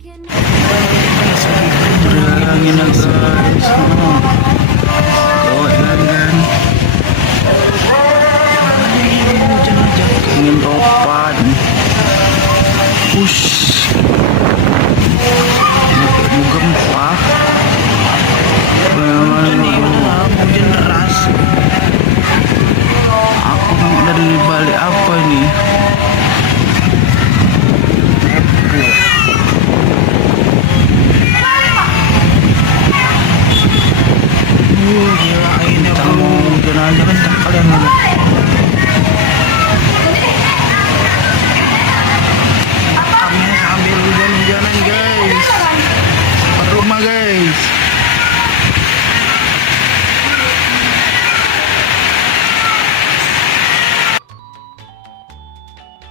Bilangin na guys. Kawat lang yan. Diyan aja. Ingin opan. Push. Bugam pa. Hujan deras. Aku dari balik apa ini?